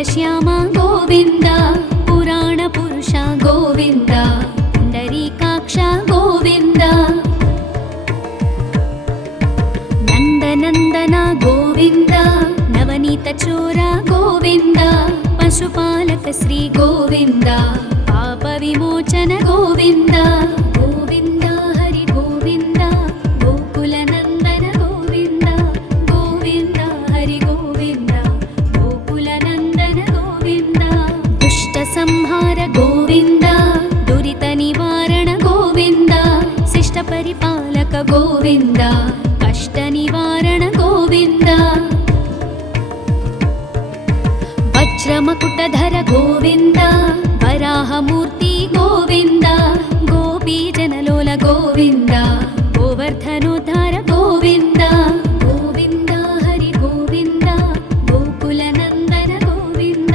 मेघश्याम गोविन्द पुराणपुरुष गोविन्द पुण्डरीकाक्ष गोविन्द नन्दनन्दन गोविन्द नवनीतचोर गोविन्द पशुपालक श्री गोविन्द पापविमोचन गोविन्द गोविन्द हरि गोविन्द गोकुलनन्दन गोविन्द गोविन्द हरि गोविन्द गोकुलनन्दन गोविन्द दुष्टसंहार गोविन्द दुरितनिवारण गोविन्द शिष्टपरिपालक गोविन्द कष्टनिवारण गोविन्द वज्रमकुटधर गोविन्द वराहमूर्ति गोविन्द गोपीजनलोल गोविन्द गोवर्धनोद्धार गोविन्द गोविन्द हरि गोविन्द गोकुलनन्दन गोविन्द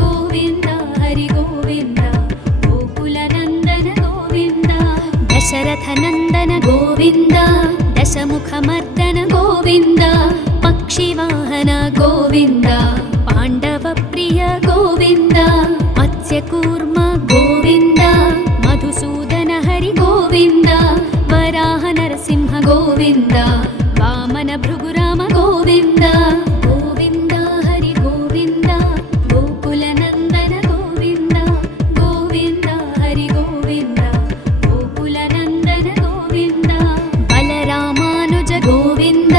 गोविन्द हरि गोविन्द गोकुलनन्दन गोविन्द दशरथनन्दन गोविन्द दशमुखमर्दन गोविन्द पक्षिवाहन गोविन्द पाण्डवप्रिय गोविन्द मत्स्यकूर्म गोविन्द मधुसूदन हरि गोविन्द वराह नरसिंह गोविन्द वामन भृगुराम गोविन्द गोविन्द हरि गोविन्द गोकुलनन्दन गोविन्द गोविन्द हरि गोविन्द गोकुलनन्दन गोविन्द बलरामानुज गोविन्द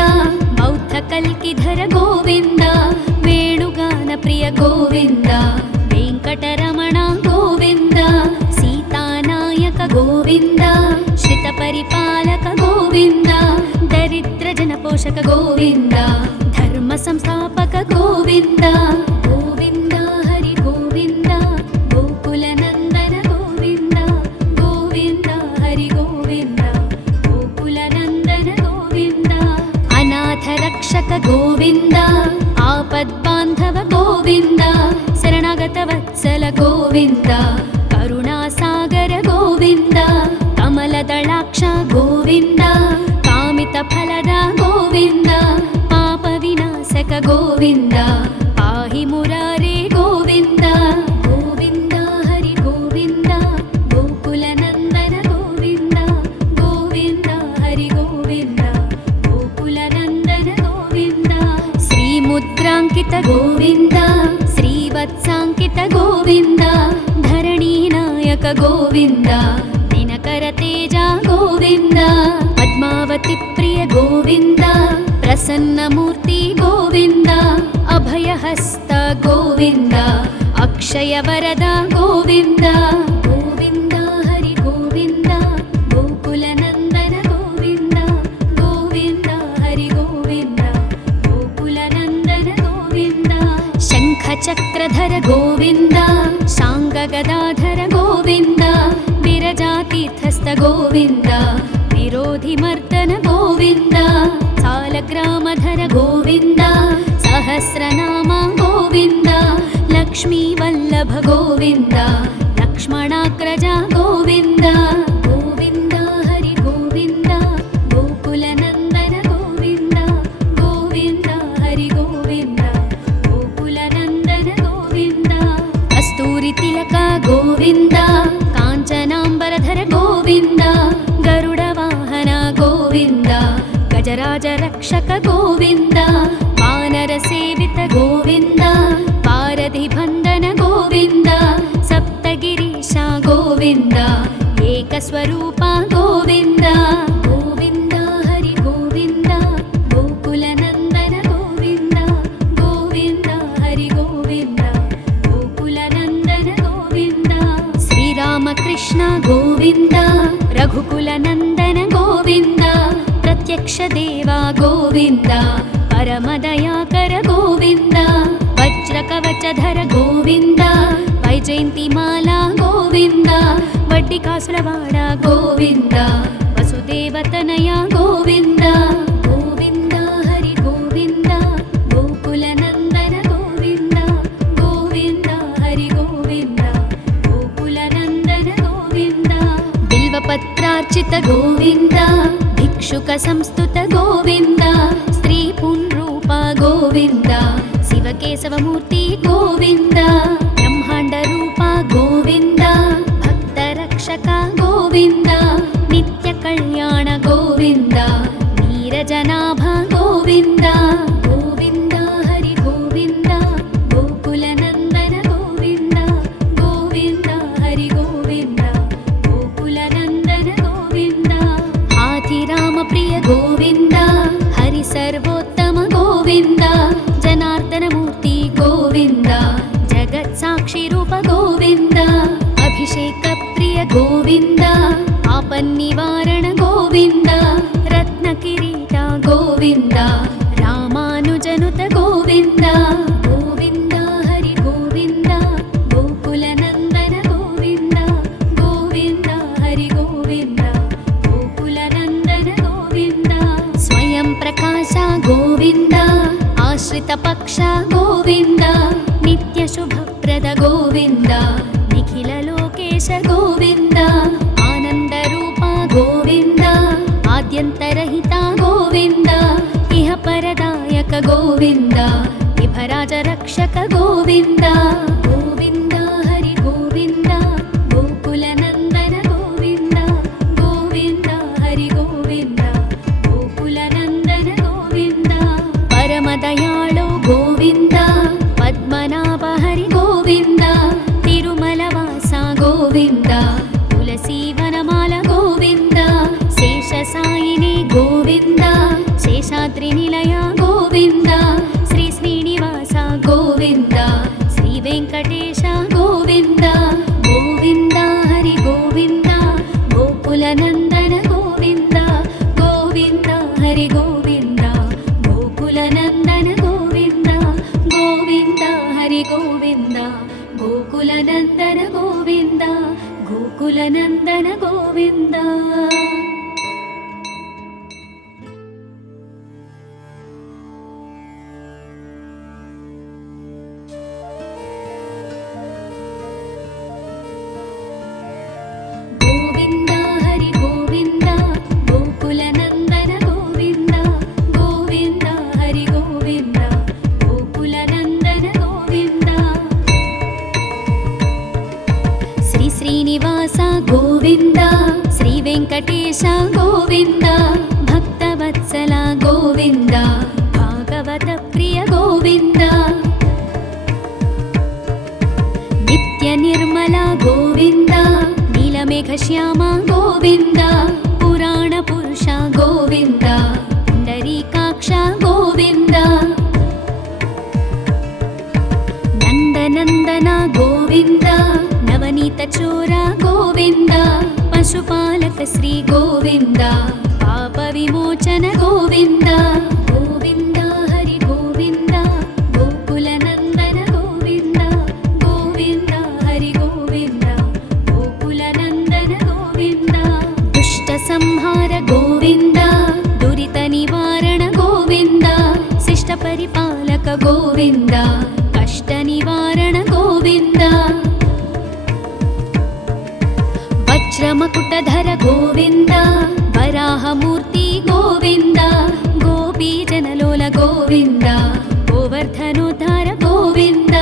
बौद्धकल्किधर गोविन्द वेणुगानप्रिय गोविन्द वेङ्कटरमण गोविन्द सीतानायक गोविन्द श्रितपरिपालक गोविन्द दरिद्रजनपोषक गोविन्द धर्मसंस्थापक गोविन्द गोविन्द हरि गोविन्द गोकुलनन्दन गोविन्द गोविन्द हरि गोविन्द गोकुलनन्दन गोविन्द अनाथरक्षक गोविन्द आपद्बान्धव गोविन्द शरणागतवत्सल गोविन्द करुणासागर गोविन्द कमलदलाक्ष गोविन्द कामितफलद गोविन्द पापविनाशक गोविन्द पाहि मुरारे गोविन्द गोविन्द हरि गोविन्द गोकुलनन्दन गोविन्द गोविन्द हरि गोविन्द गोकुलनन्दन गोविन्द श्रीमुद्राङ्कित गोविन्द श्रीवत्साङ्कित गोविन्द धरणीनायक गोविन्द दिनकरतेज गोविन्द पद्मावती प्रिय गोविन्द प्रसन्नमूर्ति गोविन्द अभयहस्त गोविन्द अक्षयवरद गोविन्द गोविन्द हरि गोविन्द गोकुलनन्दन गोविन्द गोविन्द हरि गोविन्द गोकुलनन्दन गोविन्द शङ्खचक्रधर गोविन्द शाङ्गगदाधर गोविन्द विरजातीर्थस्थ गोविन्द विरोधिमर्दन गोविन्द सालग्रामधर गोविन्द सहस्रनाम गोविन्द लक्ष्मीवल्लभ गोविन्द लक्ष्मणाग्रज गोविन्द गोविन्द हरि गोविन्द गोकुलनन्दन गोविन्द गोविन्द हरि गोविन्द गोकुलनन्दन गोविन्द कस्तूरितिलक गोविन्द काञ्चनाम्बरधर गोविन्द गरुडवाहन गोविन्द गजराजरक्षक गोविन्द वानरसेवित गोविन्द पारधिबन्धन गोविन्द सप्तगिरीश गोविन्द एकस्वरूप गोविन्द गोविन्द हरि गोविन्द गोकुलनन्दन गोविन्द गोविन्द हरि गोविन्द गोकुलनन्दन गोविन्द श्रीरामकृष्ण गोविन्द रघुकुलनन्दन गोविन्द प्रत्यक्ष देवा गोविन्द परमदयाकर गोविन्द वज्रकवचधर गोविन्द वैजयन्तिमाला गोविन्द वड्डिकासुरवाड गोविन्द वसुदेवतनय गोविन्द गोविन्द हरि गोविन्द गोकुलनन्दन गोविन्द गोविन्द हरि गोविन्द गोकुलनन्दन गोविन्द बिल्वपत्रार्चित गोविन्द भिक्षुक संस्तुत गोविन्द स्त्री पुंरूप गोविन्द शिवकेशवमूर्ति गोविन्द ब्रह्माण्डरूप गोविन्द भक्तरक्षक गोविन्द नित्यकल्याण गोविन्द नीरजनाभ गोविन्द गोविन्द हरि गोविन्द गोकुलनन्दन गोविन्द गोविन्द हरि गोविन्द गोकुलनन्दन गोविन्द हाथिरामप्रिय गोविन्द हरि सर्वोत्तम गोविन्द जनार्दनमूर्ति गोविन्द जगत्साक्षिरूप गोविन्द अभिषेकप्रिय गोविन्द आपन्निवारण गोविन्द रत्नकिरीट गोविन्द रामानुजनुत गोविन्द गोविन्द हरि गोविन्द गोकुलनन्दन गोविन्द गोविन्द हरि गोविन्द गोकुलनन्दन गोविन्द स्वयं प्रकाश गोविन्द आश्रितपक्ष गोविन्द नित्यशुभप्रद गोविन्द निखिललोकेश गोविन्द आनन्दरूप गोविन्द आद्यन्तरहिता गोविन्द इह परदायक गोविन्द विभराजरक्षक गोविन्द गोविन्द हरि गोविन्द गोकुलनन्दन गोविन्द गोविन्द हरि गोविन्द गोकुलनन्दन गोविन्द परमदयाळु गोविन्द पद्मनाभ हरि गोविन्द तिरुमलवास गोविन्द तुलसीवनमाल गोविन्द शेषसायिनी गोविन्द शेषाद्रिनिलय गोविन्द श्री श्रीनिवास गोविन्द श्रीवेङ्कटेश गोविन्द गोविन्द हरि गोविन्द गोकुलनन्दन गोविन्द गोविन्द हरि गोविन्द गोकुलनन्दन गोविन्द गोविन्द हरि गोविन्द गोकुलनन्दन गोविन्द गोकुलनन्दन गोविन्द गोविन्द हरि गोविन्द गोकुलनन्दन गोविन्द गोविन्द हरि गोविन्द गोकुलनन्दन गोविन्द श्री श्रीनिवास गोविन्द श्रीवेङ्कटेश गोविन्द भक्तवत्सल गोविन्द भागवतप्रिय गोविन्द नित्यनिर्मल गोविन्द नीलमेघश्याम गोविन्द पुराणपुरुष गोविन्द पुण्डरीकाक्ष गोविन्द नन्दनन्दन गोविन्द नवनीतचोर गोविन्द पशुपालक श्री गोविन्द पापविमोचन गोविन्द गोविन्द हरि गोविन्द गोकुलनन्दन गोविन्द गोविन्द हरि गोविन्द गोकुलनन्दन गोविन्द दुष्टसंहार गोविन्द दुरितनिवारण गोविन्द शिष्टपरिपालक गोविन्द कष्टनिवारण गोविन्द वज्रमकुटधर गोविन्द वराहमूर्ति गोविन्द गोपीजनलोल गोविन्द गोवर्धनोद्धार गोविन्द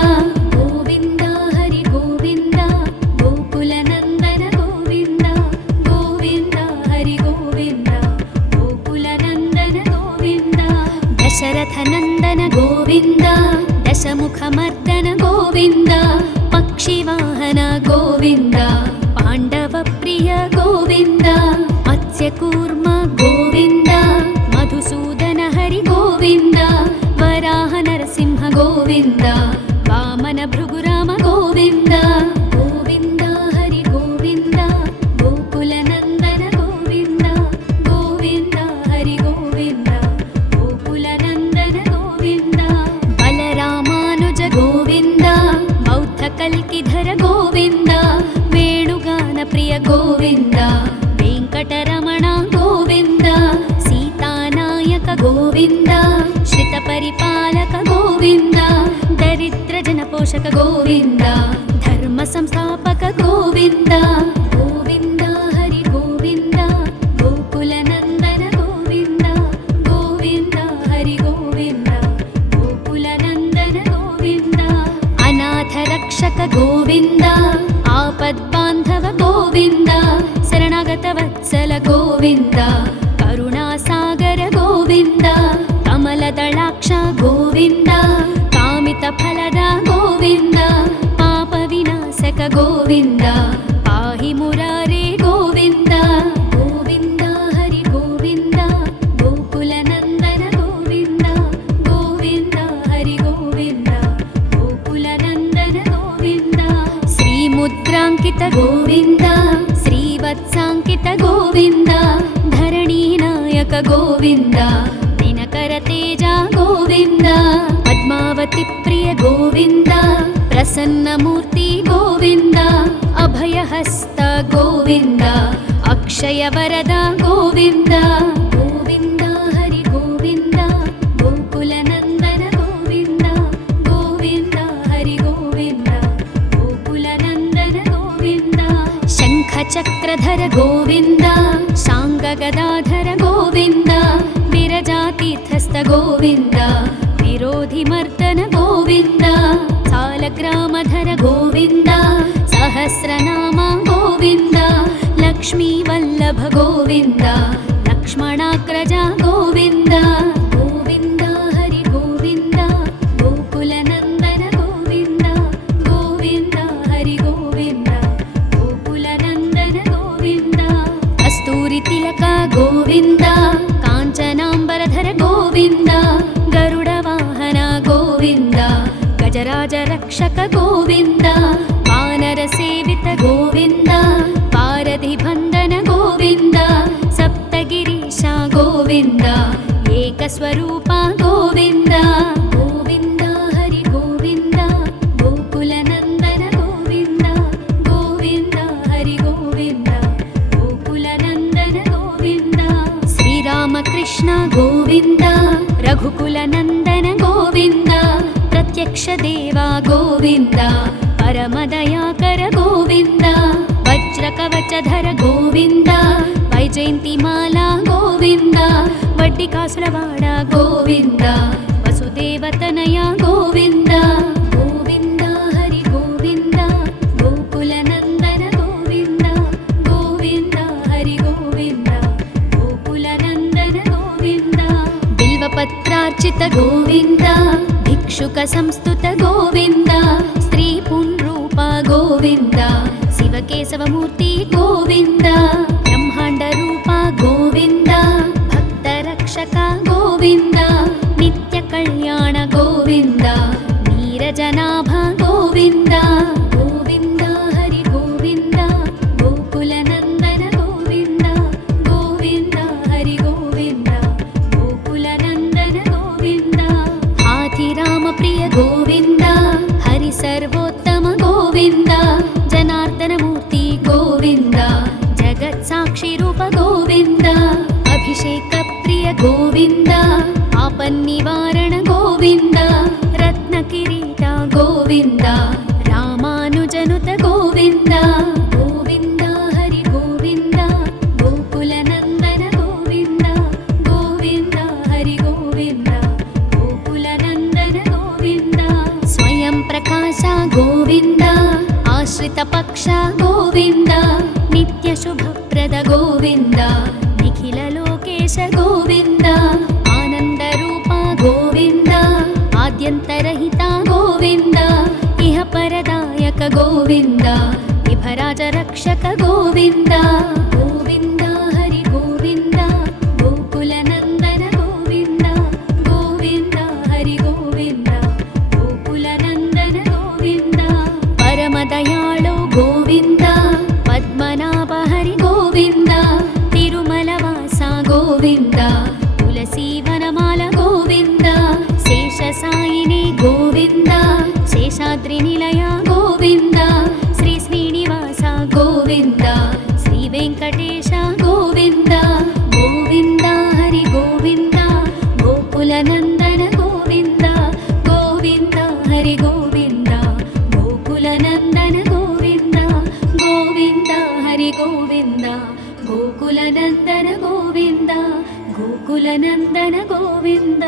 गोविन्द हरि गोविन्द गोकुलनन्दन गोविन्द गोविन्द हरि गोविन्द गोकुलनन्दन गोविन्द दशरथनन्दन गोविन्द दशमुखमर्दन गोविन्द पक्षिवाहन गोविन्द पाण्डवप्रिय गोविन्द मत्स्यकूर्म गोविन्द मधुसूदन हरि गोविन्द वराह नरसिंह गोविन्द वामन भृगुराम गोविन्द गोविन्द हरि गोविन्द गोकुलनन्दन गोविन्द गोविन्द हरि गोविन्द गोकुलनन्दन गोविन्द बलरामानुज गोविन्द बौद्धकल्किधर गोविन्द वेणुगानप्रिय गोविन्द वेङ्कटरमण गोविन्द सीतानायक गोविन्द श्रितपरिपालक गोविन्द दरिद्रजनपोषक गोविन्द धर्मसंस्थापक गोविन्द गोविन्द हरि गोविन्द गोकुलनन्दन गोविन्द गोविन्द हरि गोविन्द गोकुलनन्दन ಗೋವಿಂದ ಕರುಣಾಸಾಗರ ಗೋವಿಂದ ಕಮಲದಳಾಕ್ಷ ಗೋವಿಂದ ಕಾಮಿತ ಫಲದ ಗೋವಿಂದ ಪಾಪ ವಿನಾಶಕ ಗೋವಿಂದ ಪಾಹಿ ಮುರಾರೇ ಗೋವಿಂದ ಗೋವಿಂದ ಹರಿ ಗೋವಿಂದ ಗೋಕುಲ ನಂದನ ಗೋವಿಂದ ಗೋವಿಂದ ಹರಿ ಗೋವಿಂದ ಗೋಕುಲ ನಂದನ ಗೋವಿಂದ ಶ್ರೀ ಮುದ್ರಾಂಕಿತ ಗೋವಿಂದ ಶ್ರೀವತ್ಸಾಂಕಿತ ಗೋವಿಂದ ಧರಣಿ ನಾಯಕ ಗೋವಿಂದ ದಿನಕರ ತೇಜ ಗೋವಿಂದ ಪದ್ಮಾವತಿ ಪ್ರಿಯ ಗೋವಿಂದ ಪ್ರಸನ್ನ ಮೂರ್ತಿ ಗೋವಿಂದ ಅಭಯಹಸ್ತ ಗೋವಿಂದ ಅಕ್ಷಯ ವರದ ಗೋವಿಂದ ಗೋವಿಂದ ಹರಿ ಗೋವಿಂದ ಗೋಕುಲ ನಂದನ ಗೋವಿಂದ ಗೋವಿಂದ ಹರಿ ಗೋವಿಂದ ಗೋಕುಲ ನಂದನ ಗೋವಿಂದ ಶಂಖ ಚಕ್ರಧರ ಗೋವಿಂದ ಶಾಂಗ ಗದಾಧರ ಗೋವಿಂದ ವಿರಜಾತೀರ್ಥಸ್ಥ ಗೋವಿಂದ ವಿರೋಧಿ ಮರ್ದನ ಗೋವಿಂದ ಸಾಲಗ್ರಾಮಧರ ಗೋವಿಂದ ಸಹಸ್ರನಾಮ ಗೋವಿಂದ ಲಕ್ಷ್ಮೀ ವಲ್ಲಭ ಗೋವಿಂದ ಲಕ್ಷ್ಮಣಾಗ್ರಜ ಗೋವಿಂದ ಗೋವಿಂದ ಹರಿ ಗೋವಿಂದ ಗೋಕುಲ ನಂದನ ಗೋವಿಂದ ಗೋವಿಂದ ಹರಿ ಗೋವಿಂದ ಗೋಕುಲ ನಂದನ ಗೋವಿಂದ ಕಸ್ತೂರಿ ತಿಲಕ ಗೋವಿಂದ ಕಾಂಚನಾಂಬರಧರ ಗೋವಿಂದ ಗರುಡ ವಾಹನ ಗೋವಿಂದ ಗಜರಾಜ ರಕ್ಷಕ ಗೋವಿಂದ ವಾನರ ಸೇವಿತ ಗೋವಿಂದ ಪಾರಧಿ ಬಂಧನ ಗೋವಿಂದ ಸಪ್ತಗಿರೀಶ ಗೋವಿಂದ ಏಕಸ್ವರೂಪ ಗೋವಿಂದ ಗೋವಿಂದ ಹರಿ ಗೋವಿಂದ ಗೋಕುಲ ನಂದನ ಗೋವಿಂದ ಗೋವಿಂದ ಹರಿ ಗೋವಿಂದ ಗೋಕುಲ ನಂದನ ಗೋವಿಂದ ಶ್ರೀರಾಮಕೃಷ್ಣ ಗೋವಿಂದ ರಘುಕುಲ ನಂದನ ಗೋವಿಂದ ಪ್ರತ್ಯಕ್ಷ ದೇವ ಗೋವಿಂದ ಪರಮದಯಾಕರ ಗೋವಿಂದ ವಜ್ರ ಕವಚಧರ ಗೋವಿಂದ ವೈಜಯಂತಿ ಮಾಲಾ ಗೋವಿಂದ ವಡ್ಡಿ ಕಾಸುರವಾಡ ಗೋವಿಂದ ವಸುದೇವತನಯ ಗೋವಿಂದ ಗೋವಿಂದ ಹರಿ ಗೋವಿಂದ ಗೋಕುಲ ನಂದನ ಗೋವಿಂದ ಗೋವಿಂದ ಹರಿ ಗೋವಿಂದ ಗೋಕುಲ ನಂದನ ಗೋವಿಂದ ಬಿಲ್ವಪತ್ರಾರ್ಚಿತ ಗೋವಿಂದ ಭಿಕ್ಷುಕ ಸಂಸ್ತುತ ಗೋವಿಂದ ಸ್ತ್ರೀ ಪುಂರೂಪ ಗೋವಿಂದ ಶಿವಕೇಶವ ಮೂರ್ತಿ ಗೋವಿಂದ ಬ್ರಹ್ಮಾಂಡ ರೂಪ ಗೋವಿಂದ ಭಕ್ತ ರಕ್ಷಕ ಗೋವಿಂದ ನಿತ್ಯ ಕಲ್ಯಾಣ ಗೋವಿಂದ ನೀರಜನಾಭ ಗೋವಿಂದ ಗೋವಿಂದ ಹರಿ ಗೋವಿಂದ ಗೋಕುಲ ನಂದನ ಗೋವಿಂದ ಗೋವಿಂದ ಹರಿ ಗೋವಿಂದ ಗೋಕುಲ ನಂದನ ಗೋವಿಂದ ಹಾಥಿರಾಮ ಪ್ರಿಯ ಗೋವಿಂದ ಹರಿ ಸರ್ವೋತ್ತಮ ಗೋವಿಂದ ಜನಾರ್ದನ ಮೂರ್ತಿ ಗೋವಿಂದ ಜಗತ್ ಸಾಕ್ಷಿ ರೂಪ ಗೋವಿಂದ ಅಭಿಷೇಕ ಪ್ರಿಯ ಗೋವಿಂದ ಆಪನ್ನಿವಾರಣ ಗೋವಿಂದ ರತ್ನ ಕಿರೀಟ ಗೋವಿಂದ ರಾಮಾನುಜನುತ ಗೋವಿಂದ ಗೋವಿಂದ ಹರಿ ಗೋವಿಂದ ಗೋಕುಲ ನಂದನ ಗೋವಿಂದ ಗೋವಿಂದ ಹರಿ ಗೋವಿಂದ ಗೋಕುಲ ನಂದನ ಗೋವಿಂದ ಸ್ವಯಂ ಪ್ರಕಾಶ ಗೋವಿಂದ ಆಶ್ರಿತ ಪಕ್ಷ ಗೋವಿಂದ ನಿತ್ಯ ಶುಭಪ್ರದ ಗೋವಿಂದ ನಿಖಿಲ ಲೋಕೇಶ ಗೋವಿಂದ ಆನಂದ ರೂಪ ಗೋವಿಂದ ಆದ್ಯಂತರಹಿತ ಗೋವಿಂದ ಇಹ ಪರದಾಯಕ ಗೋವಿಂದ ವಿಭರಾಜ ರಕ್ಷಕ ಗೋವಿಂದ ಗೋವಿಂದ ಹರಿ ಗೋವಿಂದ ಗೋಕುಲ ನಂದನ ಗೋವಿಂದ ಗೋವಿಂದ ಹರಿ ಗೋವಿಂದ ಗೋಕುಲ ನಂದನ ಗೋವಿಂದ ಪರಮ ದಯಾಳು ಗೋವಿಂದ ಪದ್ಮನಾಭ ಹರಿ ಗೋವಿಂದ ತಿರುಮಲ ವಾಸ ಗೋವಿಂದ ತುಳಸಿ ವನಮಾಲ ಗೋವಿಂದ ಶೇಷ ಸಾಯಿನಿ ಗೋವಿಂದ ಶೇಷಾದ್ರಿ ನಿಲಯ ಗೋವಿಂದ ಶ್ರೀ ಶ್ರೀನಿವಾಸ ಗೋವಿಂದ ಶ್ರೀ ವೆಂಕಟೇಶ ಗೋವಿಂದ ಗೋವಿಂದ ಹರಿ ಗೋವಿಂದ ಗೋಕುಲ ನಂದನ ಗೋವಿಂದ ಗೋವಿಂದ ಹರಿ ಗೋವಿಂದ ಗೋಕುಲ ನಂದನ ಗೋವಿಂದ ಗೋವಿಂದ ಹರಿ ಗೋವಿಂದ ಗೋಕುಲ ನಂದನ ಗೋವಿಂದ ಗೋಕುಲ ನಂದನ ಗೋವಿಂದ.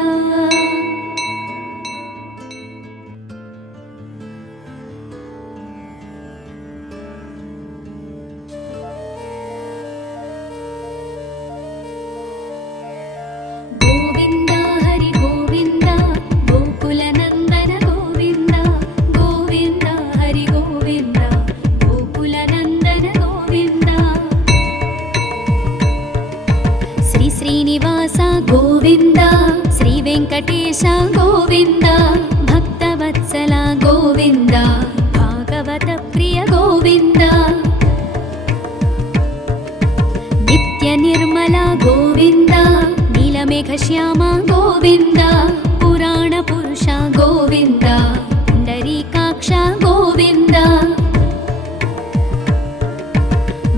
గోవింద శ్రీ వెంకటేశ గోవింద భక్తవత్సల గోవింద భాగవత ప్రియ గోవింద నిత్య నిర్మల గోవింద నీలమేఘ శ్యామ గోవింద పురాణ పురుష గోవింద పుండరీకాక్ష గోవింద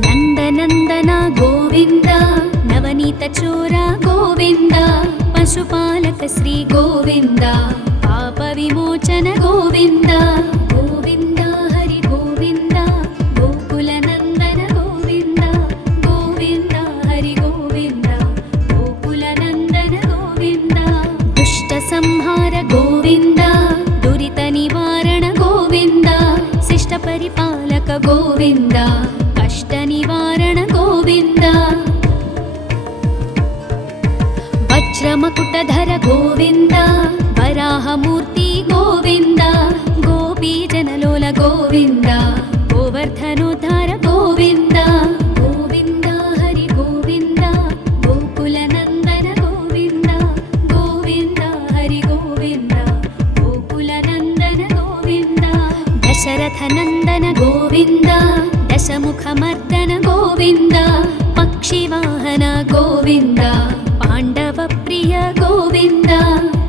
నందనందన గోవింద నవనీత చోర గోవింద పశుపాలక శ్రీ గోవింద పాప విమోచన గోవింద గోవింద హరి గోవింద గోకుల నందన గోవింద గోవింద హరి గోవింద గోకుల నందన గోవింద దుష్ట సంహార గోవింద దురిత నివారణ గోవింద శిష్ట పరిపాలక గోవింద కష్ట నివారణ గోవింద వజ్రమకుటధర గోవింద వరాహమూర్తి గోవింద గోపీజనలోల గోవింద గోవర్ధనోద్ధార గోవింద గోవింద హరి గోవింద గోకుల నందన గోవింద గోవింద హరి గోవింద గోకుల నందన గోవింద దశరథ నందన గోవింద దశముఖమర్దన గోవింద పక్షివాహన గోవింద పాండవ ప్రియ గోవింద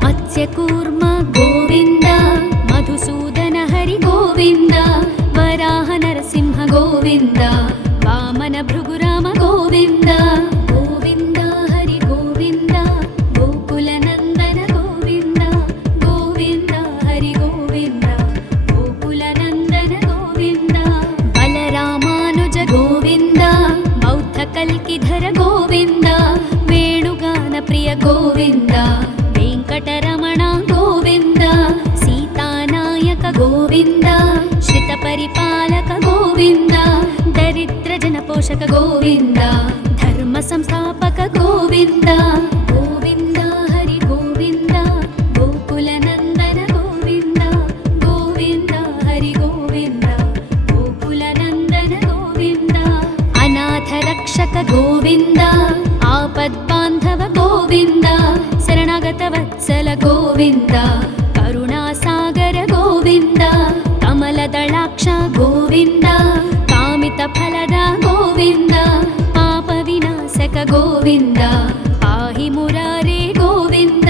మత్స్యకూర్మ గోవింద మధుసూదన హరి గోవింద వరాహ నరసింహ గోవింద వామన భృగురామ గోవింద గోవింద హరి గోవింద గోకుల నందన గోవింద గోవింద హరి గోవింద గోకుల నందన గోవింద బలరామానుజ గోవింద బౌద్ధ కల్కిధర గోవింద వేణుగాన ప్రియ గోవింద వెంకటరమణ గోవింద సీతానాయక గోవింద శ్రిత పరిపాలక గోవింద దరిద్ర జన పోషక గోవింద ధర్మ సంస్థాపక గోవింద గోవింద హరి గోవింద గోకుల నందన గోవింద గోవింద హరి గోవింద గోకుల నందన గోవింద అనాథ రక్షక గోవింద ఆపద్బాంధవ గోవింద శరణాగత వత్సల గోవింద కరుణాసాగర గోవింద కమలదళాక్ష గోవింద కామిత ఫలద గోవింద పాప వినాశక గోవింద పాహి మురారే గోవింద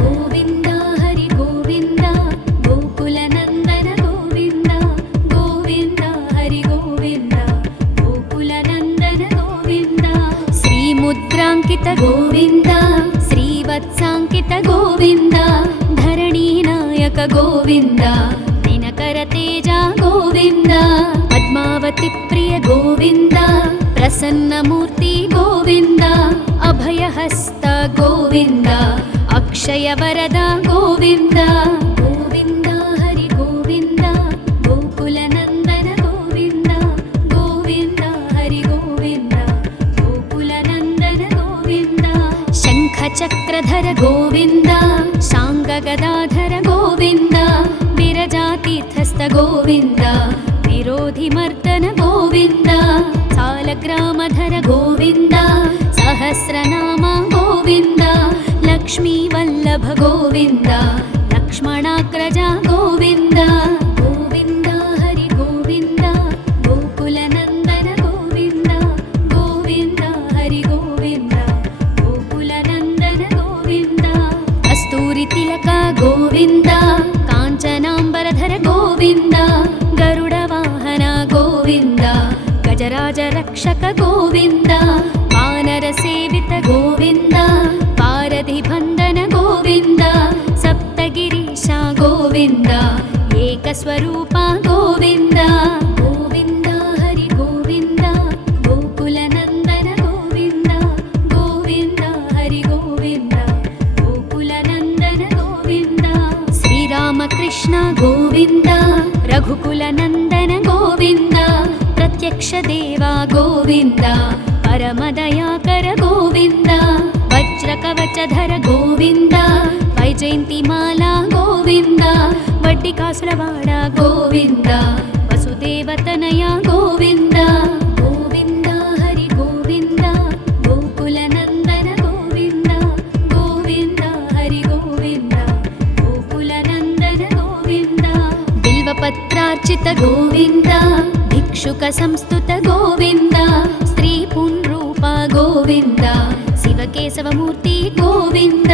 గోవింద హరి గోవింద గోకుల నందన గోవింద గోవింద హరి గోవింద గోకుల నందన గోవింద శ్రీముద్రాంకిత గోవింద శ్రీవత్సాంకిత గోవింద ధరణీనాయక గోవింద దినకర తేజ గోవింద పద్మావతి ప్రియ గోవింద ప్రసన్నమూర్తి గోవింద అభయహస్త గోవింద అక్షయ వరద గోవింద గోవింద హరి గోవింద గోకుల నందన గోవింద గోవింద హరి గోవింద గోకుల నందన గోవింద శంఖ చక్రధర గోవింద శాంగ గదాధర గోవింద విరజాతీర్థస్థ గోవింద విరోధి మర్దన గోవింద సాలగ్రామధర గోవింద సహస్రనామ గోవింద లక్ష్మీ వల్లభ గోవింద లక్ష్మణాగ్రజ గోవింద గోవింద హరి గోవింద గోకుల నందన గోవింద గోవింద హరి గోవింద గోకుల నందన గోవింద కస్తూరి తిలక గోవింద కాంచనాంబరధర గోవింద గరుడ వాహన గోవింద గజరాజ రక్షక గోవింద వానర సేవిత గోవింద పారధి బంధన గోవింద సప్తగిరీశ గోవింద ఏకస్వరూప గోవింద గోవింద హరి గోవింద గోకుల నందన గోవింద గోవింద హరి గోవింద గోకుల నందన గోవింద శ్రీరామకృష్ణ గోవింద రఘుకుల నందన గోవింద ప్రత్యక్ష దేవా గోవింద పరమదయాకర గోవింద వజ్ర కవచధర గోవింద వైజయంతిమాల గోవింద వడ్డి కాసులవాడ గోవింద వసుదేవతనయ గోవింద గోవింద హరి గోవింద గోకుల నందన గోవింద గోవింద भिक्षुक गोविन्द भिक्षुक संस्तुत गोविन्द स्त्री पुंरूप गोविन्द शिवकेशवमूर्ति गोविन्द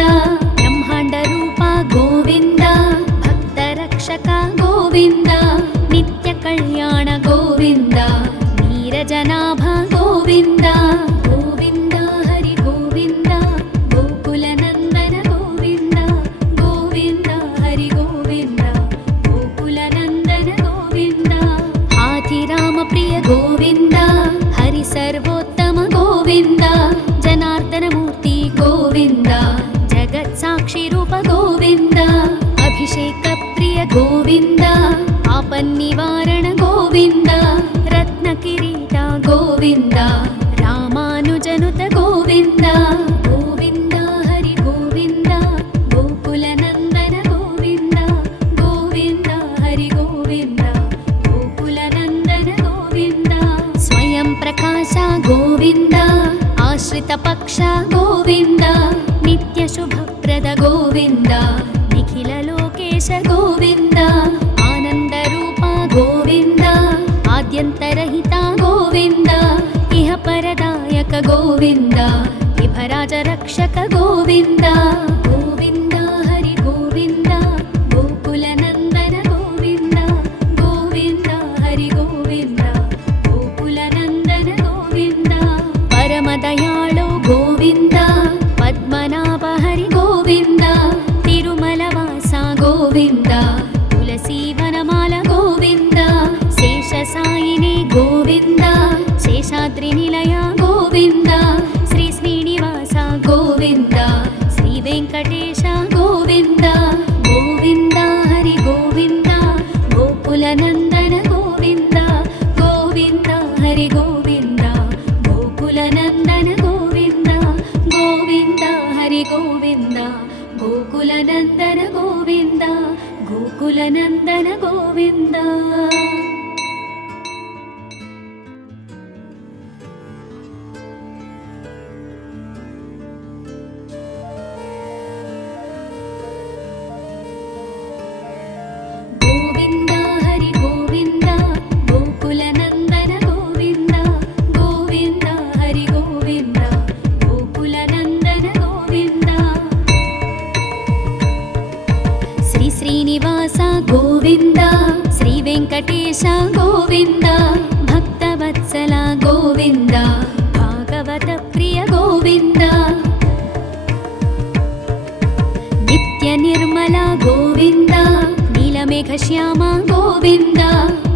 ब्रह्माण्ड रूप गोविन्द भक्तरक्षक गोविन्द नित्य कल्याण गोविन्द नीरजनाभ गोविन्द गोविन्द हरि गोविन्द गोकुलनन्दन गोविन्द गोविन्द हरि गोविन्द गोकुलनन्दन गोविन्द हाथिराम प्रिय गोविन्द हरि सर्वोत्तम गोविन्द जनार्दनमूर्ति गोविन्द जगत्साक्षि रूप गोविन्द अभिषेक प्रिय गोविन्द आपन्निवारण गोविन्द रत्नकिरीट गोविन्द रामानुजनुत गोविन्द गोविन्द हरि गोविन्द गोकुलनन्दन गोविन्द गोविन्द हरि गोविन्द गोकुलनन्दन गोविन्द स्वयं प्रकाश गोविन्द आश्रित पक्ष गोविन्द नित्य शुभप्रद गोविन्द निखिल लोकेश गोविन्द आनंद रूप गोविन्द आद्यन्तरहित गोविन्द इह परदायक गोविन्द विभराज रक्षक गोविन्द गोविन्द हरि गोविन्द गोकुलनन्दन गोविन्द गोविन्द हरि गोविन्द गोकुलनन्दन गोविन्द परमदयाळु गोविन्द पद्मनाभ हरि गोविन्द तिरुमलवास गोविन्द तुलसीवनमाल गोविन्द शेषसायिनी गोविन्द शेषाद्रिनिलय गोविन्द श्री श्रीनिवास गोविन्द श्री वेङ्कटेश गोविन्द गोविन्द हरि गोविन्द गोकुलनन्दन गोविन्द गोविन्द हरि गोविन्द गोकुलनन्दन गोविन्द गोविन्द हरि गोविन्द गोकुलनन्दन गोविन्द गोकुलनन्दन गोविन्द गोविन्द हरि गोविन्द गोकुलनन्दन गोविन्द गोविन्द हरि गोविन्द गोकुलनन्दन गोविन्द श्री श्रीनिवास गोविन्द श्री वेङ्कटेश गोविन्द भक्तवत्सल गोविन्द भागवत प्रिय गोविन्द नित्य निर्मल गोविन्द नीलमेघश्याम गोविन्द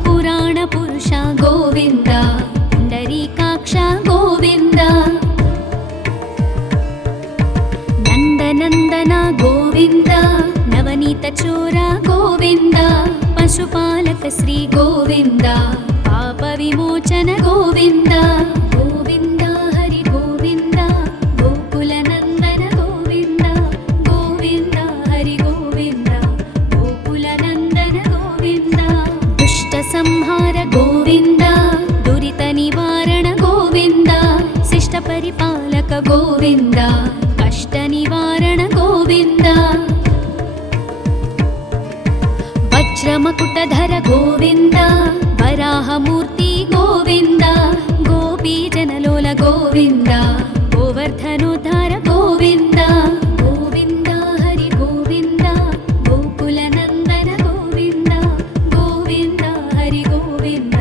पुराण पुरुष गोविन्द पुण्डरीकाक्ष गोविन्द नन्दनन्दन गोविन्द नवनीत चोर गोविन्द पशुपालक श्री गोविन्द पाप विमोचन गोविन्द गोविन्द हरि गोविन्द गोकुलनन्दन गोविन्द गोविन्द हरि गोविन्द गोकुलनन्दन गोविन्द दुष्ट संहार गोविन्द दुरित निवारण गोविन्द शिष्ट परिपालक गोविन्द कष्ट निवारण गोविन्द वज्रमकुटधर गोविन्द वराहमूर्ति गोविन्द गोपीजनलोल गोविन्द गोवर्धनोद्धार गोविन्द गोविन्द हरि गोविन्द गोकुलनन्दन गोविन्द गोविन्द हरि गोविन्द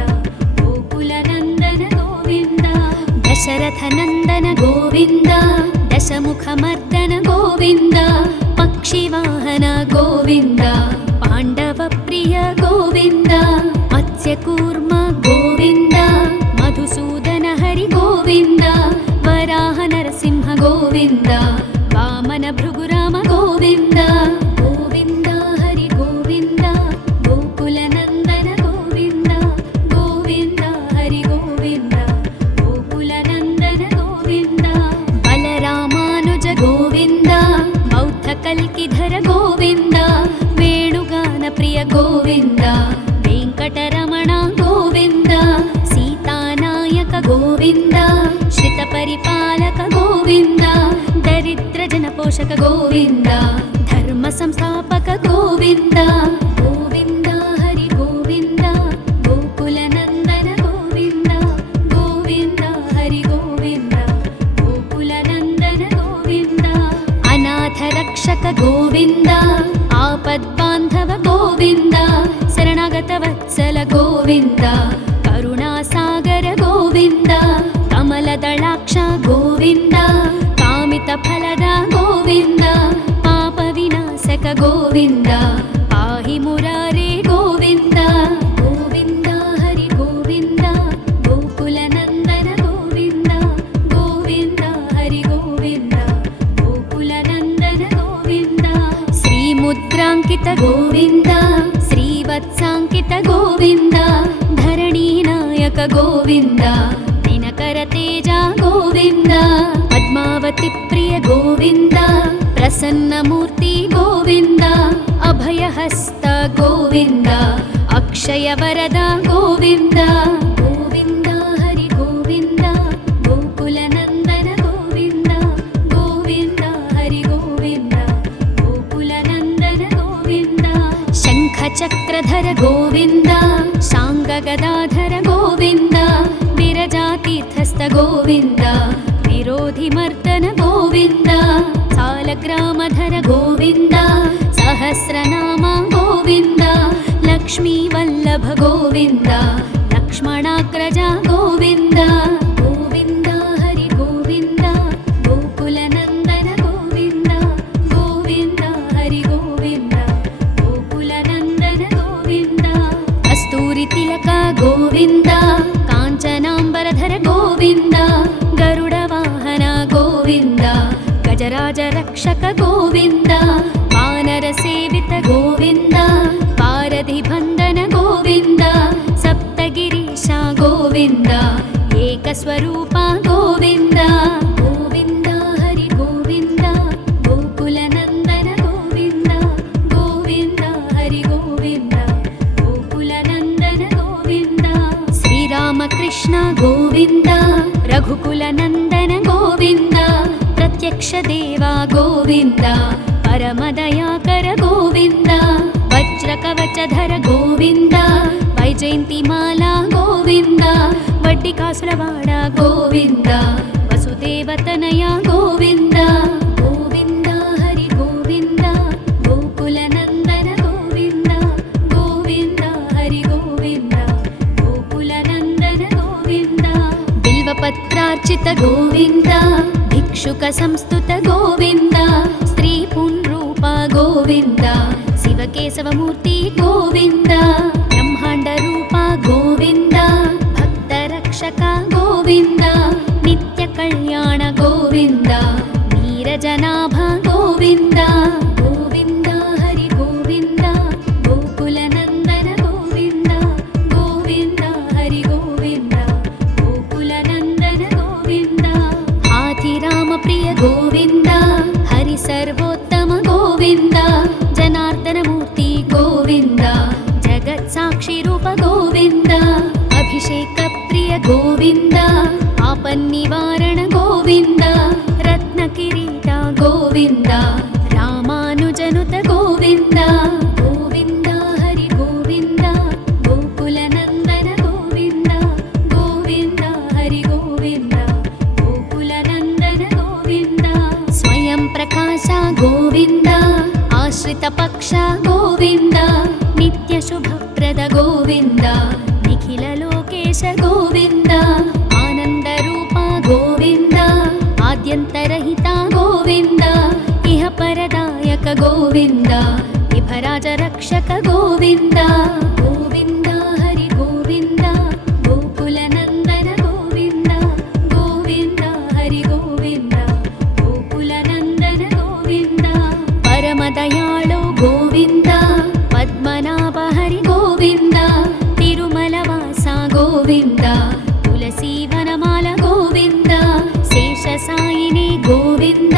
गोकुलनन्दन गोविन्द दशरथनन्दन गोविन्द दशमुखमर्दन गोविन्द पक्षिवाहन गोविन्द पाण्डवप्रिय गोविन्द मत्स्यकूर्म गोविन्द मधुसूदन हरि गोविन्द वराह नरसिंह गोविन्द वामन भृगुराम गोविन्द गोविन्द हरि गोविन्द गोकुलनन्दन गोविन्द गोविन्द हरि गोविन्द गोकुलनन्दन गोविन्द बलरामानुज गोविन्द बौद्धकल्किधर गोविन्द वेणुगान प्रिय गोविन्द वेङ्कटरमण गोविन्द सीतानायक गोविन्द श्रितपरिपालक गोविन्द दरिद्रजनपोषक गोविन्द धर्मसंस्थापक गोविन्द गोविन्द हरि गोविन्द गोविन्द आपद्बान्धव गोविन्द शरणागतवत्सल गोविन्द करुणासागर गोविन्द कमलदलाक्ष गोविन्द कामितफलद गोविन्द पापविनाशक गोविन्द पाहि मुरारे गोविन्द गोविन्द हरि गोविन्द गोकुलनन्दन गोविन्द गोविन्द हरि गोविन्द गोकुलनन्दन गोविन्द श्रीमुद्राङ्कित गोविन्द श्रीवत्साङ्कित गोविन्द धरणीनायक गोविन्द दिनकरतेज गोविन्द पद्मावती प्रिय गोविन्द प्रसन्नमूर्ति गोविन्द अभयहस्त गोविन्द अक्षयवरद गोविन्द गोविन्द हरि गोविन्द गोकुलनन्दन गोविन्द गोविन्द हरि गोविन्द गोकुलनन्दन गोविन्द शङ्खचक्रधर गोविन्द शाङ्गगदाधर गोविन्द विरजातीर्थस्थ गोविन्द विरोधिमर्दन गोविन्द सालग्रामधर गोविन्द सहस्रनाम गोविन्द लक्ष्मीवल्लभ गोविन्द लक्ष्मणाग्रज गोविन्द गोविन्द हरि गोविन्द गोकुलनन्दन गोविन्द गोविन्द हरि गोविन्द गोकुलनन्दन गोविन्द कस्तूरितिलक गोविन्द काञ्चनाम्बरधर गोविन्द गरुडवाहन गोविन्द गजराज रक्षक गोविन्द वानरसेवित गोविन्द पारधिबन्धन गोविन्द सप्तगिरीश गोविन्द एकस्वरूप गोविन्द गोविन्द हरि गोविन्द गोकुलनन्दन गोविन्द गोविन्द हरि गोविन्द गोकुलनन्दन गोविन्द श्रीरामकृष्ण गोविन्द रघुकुलनन्दन गोविन्द प्रत्यक्ष देवा गोविन्द परमदयाकर गोविन्द वज्रकवचधर गोविन्द वैजयन्तिमाला गोविन्द वड्डिकासुरवाड गोविन्द वसुदेवतनया गोविन्द गोविन्द हरि गोविन्द गोकुलनन्दन गोविन्द गोविन्द हरि गोविन्द गोकुलनन्दन गोविन्द बिल्वपत्रार्चित गोविन्द भिक्षुक संस्तुत गोविन्द स्त्री पुंरूप गोविन्द शिवकेशवमूर्ति गोविन्द ब्रह्माण्ड रूप गोविन्द भक्तरक्षक गोविन्द नित्य कल्याण गोविन्द नीरजनाभ गोविन्द गोविन्द हरि गोविन्द गोकुलनन्दन गोविन्द गोविन्द हरि गोविन्द गोकुलनन्दन गोविन्द हाथिराम प्रिय गोविन्द हरि सर्वोत्तम गोविन्द जनार्दनमूर्ति गोविन्द जगत्साक्षि रूप गोविन्द अभिषेक प्रिय गोविन्द आपन्निवारण गोविन्द रत्नकिरीट गोविन्द रामानुजनुत गोविन्द गोविन्द हरि गोविन्द गोकुलनन्दन गोविन्द गोविन्द हरि गोविन्द गोकुलनन्दन गोविन्द स्वयं प्रकाश गोविन्द आश्रित पक्ष गोविन्द नित्य शुभप्रद गोविन्द निखिल लोकेश गोविन्द आनंद रूप गोविन्द आद्यन्तरहित गोविन्द इह परदायक गोविन्द विभराज रक्षक गोविन्द गोविन्द हरि गोविन्द गोकुलनन्दन गोविन्द गोविन्द हरि गोविन्द गोकुलनन्दन गोविन्द परमदयाळु गोविन्द पद्मनाभ हरि गोविन्द तिरुमलवास गोविन्द तुलसीवनमाल गोविन्द शेषसायिनी गोविन्द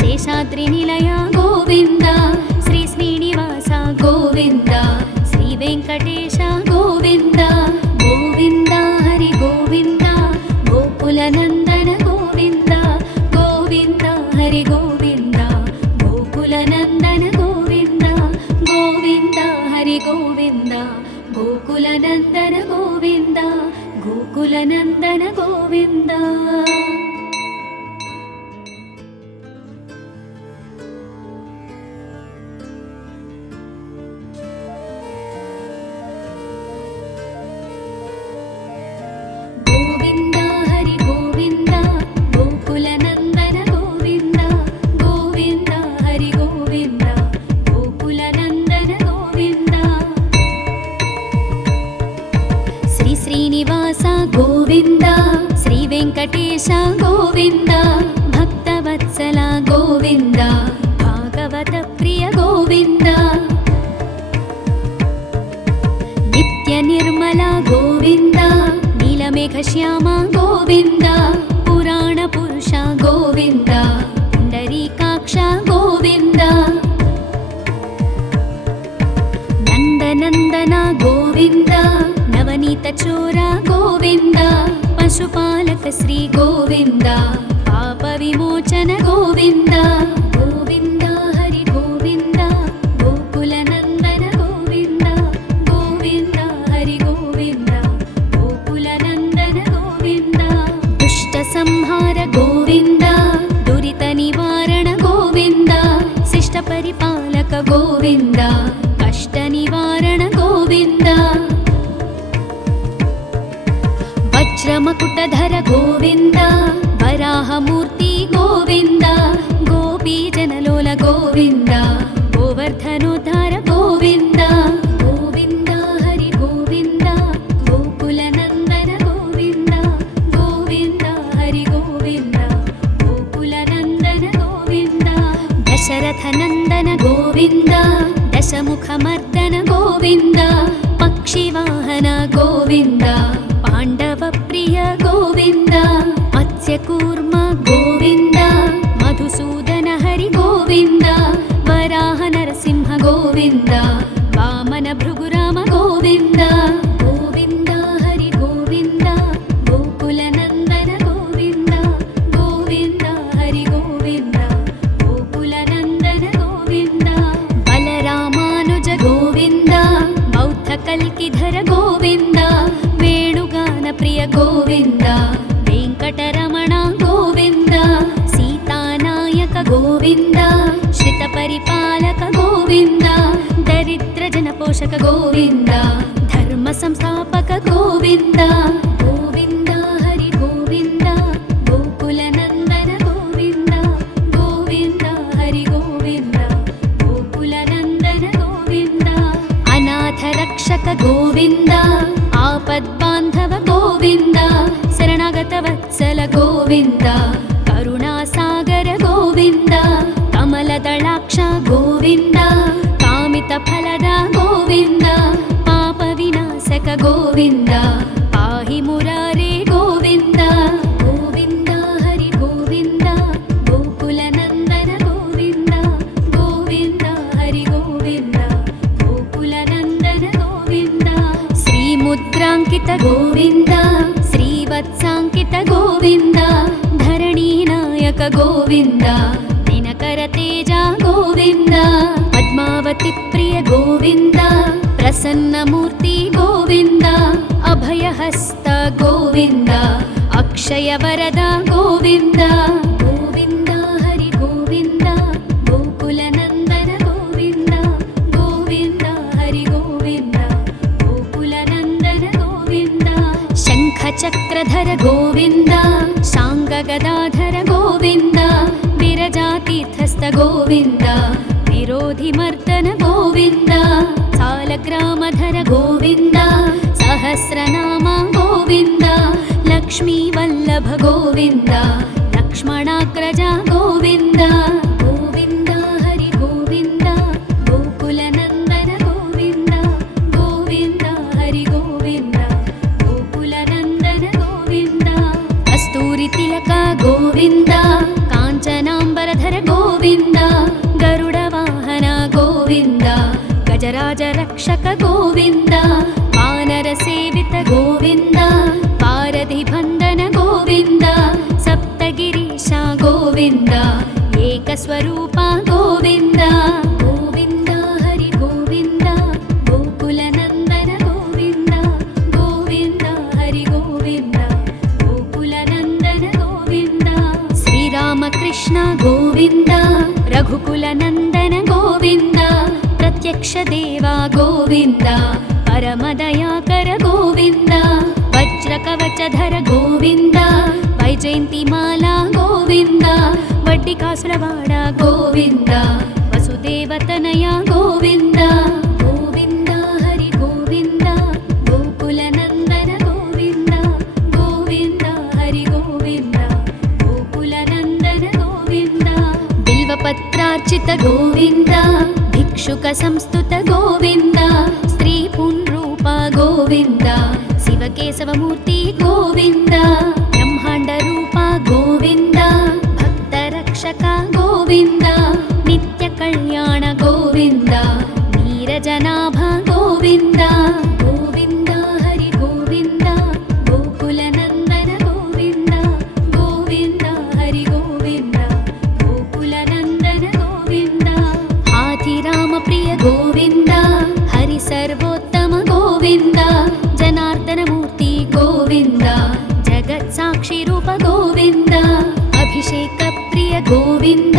शेषाद्रिनिलय गोविन्द श्री श्रीनिवास गोविन्द श्री वेङ्कटेश ಗೋವಿಂದ ಭಕ್ತವತ್ಸಲ ಗೋವಿಂದ ಭಾಗವತ ಪ್ರಿಯ ಗೋವಿಂದ ನಿತ್ಯ ನಿರ್ಮಲ ಗೋವಿಂದ ನೀಲಮೇಘ ಶ್ಯಾಮ ಗೋವಿಂದ ಪುರಾಣ ಪುರುಷ ಗೋವಿಂದ ಪುಂಡರೀಕಾಕ್ಷ ಗೋವಿಂದ ನಂದನಂದನ ಗೋವಿಂದ ನವನೀತ ಚೋರ ಗೋವಿಂದ ಪಶುಪಾಲಕ ಶ್ರೀ ಗೋವಿಂದ ಪಾಪ ವಿಮೋಚನ ಗೋವಿಂದ ಗೋವಿಂದ ಹರಿ ಗೋವಿಂದ ಗೋಕುಲ ನಂದನ ಗೋವಿಂದ ಗೋವಿಂದ ಹರಿ ಗೋವಿಂದ ಗೋಕುಲ ನಂದನ ಗೋವಿಂದ ದುಷ್ಟ ಸಂಹಾರ ಗೋವಿಂದ ದುರಿತ ನಿವಾರಣ ಗೋವಿಂದ ಶಿಷ್ಟ ಪರಿಪಾಲಕ ಗೋವಿಂದ ಕಷ್ಟ ನಿವಾರಣ ಗೋವಿಂದ ವಜ್ರಮಕುಟಧರ ಗೋವಿಂದ ವರಾಹಮೂರ್ತಿ ಗೋವಿಂದ ಗೋಪೀ ಜನಲೋಲ ಗೋವಿಂದ ಗೋವರ್ಧನೋದ್ಧಾರ ಗೋವಿಂದ ಗೋವಿಂದ ಹರಿ ಗೋವಿಂದ ಗೋಕುಲ ನಂದನ ಗೋವಿಂದ ಗೋವಿಂದ ಹರಿ ಗೋವಿಂದ ಗೋಕುಲ ನಂದನ ಗೋವಿಂದ ದಶರಥ ನಂದನ ಗೋವಿಂದ ದಶಮುಖ ಮರ್ದನ ಗೋವಿಂದ ಪಕ್ಷಿವಾಹನ ಗೋವಿಂದ ಪಾಂಡವ ಪ್ರಿಯ ಗೋವಿಂದ ಮತ್ಸ್ಯಕೂರ್ಮ ಗೋವಿಂದ ಮಧುಸೂದನ ಹರಿ ಗೋವಿಂದ ವರಾಹ ನರಸಿಂಹ ಗೋವಿಂದ ವಾಮನ ಭೃಗುರಾಮ ಗೋವಿಂದ ಗೋವಿಂದ ಹರಿ ಗೋವಿಂದ ಗೋಕುಲ ನಂದನ ಗೋವಿಂದ ಗೋವಿಂದ ಹರಿ ಗೋವಿಂದ ಗೋಕುಲ ನಂದನ ಗೋವಿಂದ ಬಲರಾಮಾನುಜ ಗೋವಿಂದ ಬೌದ್ಧ ಕಲ್ಕಿಧರ ಗೋವಿಂದ ವೇಣುಗಾನ ಪ್ರಿಯ ಗೋವಿಂದ ವೆಂಕಟರಮಣ ಗೋವಿಂದ ಸೀತಾನಾಯಕ ಗೋವಿಂದ ಶ್ರಿತ ಪರಿಪಾಲಕ ಗೋವಿಂದ ದರಿದ್ರ ಜನಪೋಷಕ ಗೋವಿಂದ ಧರ್ಮ ಸಂಸ್ಥಾಪಕ ಗೋವಿಂದ ಗೋವಿಂದ ಹರಿ ಗೋವಿಂದ ಗೋಕುಲ ನಂದನ ಗೋವಿಂದ ಗೋವಿಂದ ಹರಿ ಗೋವಿಂದ ಗೋಕುಲ ನಂದನ ಗೋವಿಂದ ಅನಾಥ ರಕ್ಷಕ ಗೋವಿಂದ ಆಪದ್ಬಾಂಧವ ಗೋವಿಂದ ಶರಣಾಗತ ವತ್ಸಲ ಗೋವಿಂದ ಕರುಣಾಸಾಗರ ಗೋವಿಂದ ಕಮಲದಳಾಕ್ಷ ಗೋವಿಂದ ಕಾಮಿತ ಫಲದ ಗೋವಿಂದ ಪಾಪ ವಿನಾಶಕ ಗೋವಿಂದ ಪಾಹಿ ಮುರಾರೇ ಗೋವಿಂದ ಗೋವಿಂದ ಹರಿ ಗೋವಿಂದ ಗೋಕುಲ ನಂದನ ಗೋವಿಂದ ಗೋವಿಂದ ಹರಿ ಗೋವಿಂದ ಗೋಕುಲ ನಂದನ ಗೋವಿಂದ ಶ್ರೀ ಮುದ್ರಾಂಕಿತ ಗೋವಿಂದ ಶ್ರೀವತ್ಸಾಂಕಿತ ಗೋವಿಂದ ಧರಣಿ ನಾಯಕ ಗೋವಿಂದ ದಿನಕರ ತೇಜ ಗೋವಿಂದ ಪದ್ಮಾವತಿ ಪ್ರಿಯ ಗೋವಿಂದ ಪ್ರಸನ್ನ ಮೂರ್ತಿ ಗೋವಿಂದ ಅಭಯಹಸ್ತ ಗೋವಿಂದ ಅಕ್ಷಯ ವರದ ಗೋವಿಂದ ಗೋವಿಂದ ಹರಿ ಗೋವಿಂದ ಗೋಕುಲ ನಂದನ ಗೋವಿಂದ ಗೋವಿಂದ ಹರಿ ಗೋವಿಂದ ಗೋಕುಲ ನಂದನ ಗೋವಿಂದ ಶಂಖ ಚಕ್ರಧರ ಗೋವಿಂದ ಶಾಂಗ ಗದಾಧರ ಗೋವಿಂದ ವಿರಜಾತೀರ್ಥಸ್ಥ ಗೋವಿಂದ ವಿರೋಧಿ ಮರ್ದನ ಗೋವಿಂದ ಸಾಲಗ್ರಾಮಧರ ಗೋವಿಂದ ಸಹಸ್ರನಾಮ ಗೋವಿಂದ ಲಕ್ಷ್ಮೀ ವಲ್ಲಭ ಗೋವಿಂದ ಲಕ್ಷ್ಮಣಾಗ್ರಜ ಗೋವಿಂದ ಗೋವಿಂದ ಹರಿ ಗೋವಿಂದ ಗೋಕುಲ ನಂದನ ಗೋವಿಂದ ಗೋವಿಂದ ಹರಿ ಗೋವಿಂದ ಗೋಕುಲ ನಂದನ ಗೋವಿಂದ ಕಸ್ತೂರಿ ತಿಲಕ ಗೋವಿಂದ ಕಾಂಚನಾಂಬರಧರ ಗೋವಿಂದ ಗರುಡ ವಾಹನ ಗೋವಿಂದ ಗಜರಾಜ ರಕ್ಷಕ ಗೋವಿಂದ ವಾನರ ಸೇವಿತ ಗೋವಿಂದ ಪಾರಧಿ ಬಂಧನ ಗೋವಿಂದ ಸಪ್ತಗಿರೀಶ ಗೋವಿಂದ ಏಕಸ್ವರೂಪ ಗೋವಿಂದ ಗೋವಿಂದ ಹರಿ ಗೋವಿಂದ ಗೋಕುಲ ನಂದನ ಗೋವಿಂದ ಗೋವಿಂದ ಹರಿ ಗೋವಿಂದ ಗೋಕುಲ ನಂದನ ಗೋವಿಂದ ಶ್ರೀರಾಮಕೃಷ್ಣ ಗೋವಿಂದ ರಘುಕುಲ ನಂದನ ಗೋವಿಂದ ಪ್ರತ್ಯಕ್ಷ ದೇವ ಗೋವಿಂದ ಪರಮದಯಾಕರ ಗೋವಿಂದ ವಜ್ರ ಕವಚಧರ ಗೋವಿಂದ ವೈಜಯಂತಿ ಮಾಲಾ ಗೋವಿಂದ ವಡ್ಡಿ ಕಾಸುರವಾಡ ಗೋವಿಂದ ವಸುದೇವತನಯ ಗೋವಿಂದ ಗೋವಿಂದ ಹರಿ ಗೋವಿಂದ ಗೋಕುಲ ನಂದನ ಗೋವಿಂದ ಗೋವಿಂದ ಹರಿ ಗೋವಿಂದ बिल्वपत्रार्चित गोविन्द भिक्षुक संस्तुत गोविन्द स्त्री पुंरूप गोविन्द शिवकेशवमूर्ति गोविन्द ब्रह्माण्ड रूप गोविन्द भक्तरक्षक गोविन्द नित्य कल्याण गोविन्द नीरजनाभ गोविन्द गोविन्द हरि गोविन्द गोकुलनन्दन गोविन्द गोविन्द हरि गोविन्द गोकुलनन्दन गोविन्द हाथिराम प्रिय गोविन्द हरि सर्वोत्तम गोविन्द जनार्दन मूर्ति गोविन्द जगत्साक्षि रूप गोविन्द अभिषेक प्रिय गोविन्द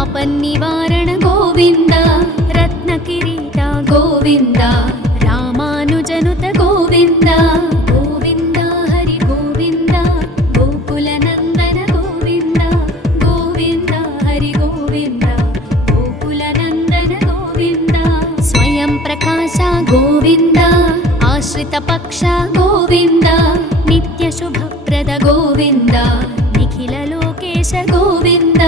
आपन्निवारण गोविन्द रत्नकिरीट गोविन्द रामानुजनुत गोविन्द गोविन्द हरि गोविन्द गोकुलनन्दन गोविन्द गोविन्द हरि गोविन्द गोकुलनन्दन गोविन्द स्वयं प्रकाश गोविन्द आश्रित पक्ष गोविन्द नित्य शुभप्रद गोविन्द निखिल लोकेश गोविन्द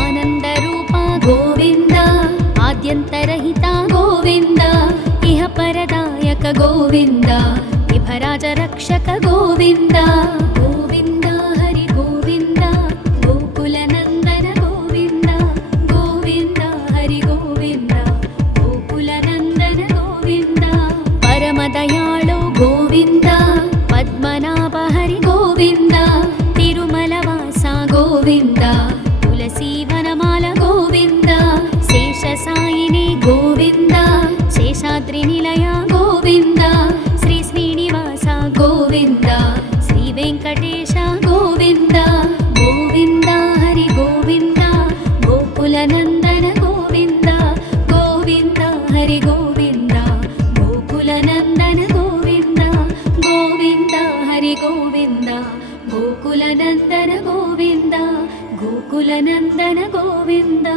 आनंद रूप गोविन्द आद्यन्तरहित गोविन्द इह परदायक गोविन्द विभराज रक्षक गोविन्द गोविन्द हरि गोविन्द गोकुलनन्दन गोविन्द गोविन्द हरि गोविन्द गोकुलनन्दन गोविन्द परमदयाळु गोविन्द पद्मनाभ हरि गोविन्द तिरुमलवास गोविन्द तुलसीवनमाल गोविन्द शेषसायिनी गोविन्द शेषाद्रिनिलय गोविन्द श्री श्रीनिवास गोविन्द श्री वेङ्कटेश गोविन्द गोविन्द हरि गोविन्द गोकुलनन्दन गोविन्द गोविन्द हरि गोविन्द गोकुलनन्दन गोविन्द गोविन्द हरि गोविन्द गोकुलनन्दन गोविन्द गोकुलनन्दन गोविन्द